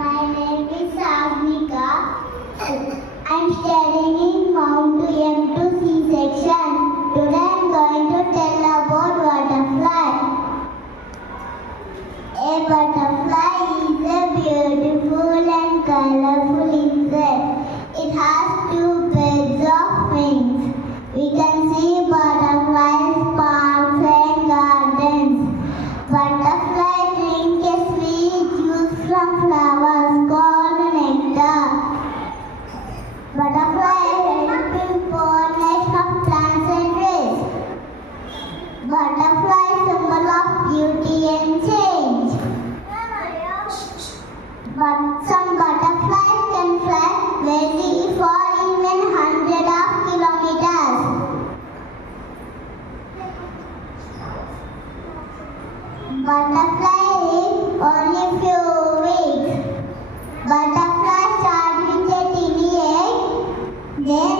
My name is Agnika. I'm studying in Mount M2 C section. Today I'm going to tell about butterfly. A butterfly is a beautiful and colorful insect. It has two pairs of wings. We can see butterflies, parks and gardens. Butterflies drink a sweet juice from flowers called nectar. Butterflies help in pollination of plants and trees. Butterfly symbol of beauty and change. But some butterflies can fly very far, even hundreds of kilometers. Butterfly live only few weeks. Butterflies start with a tiny egg, then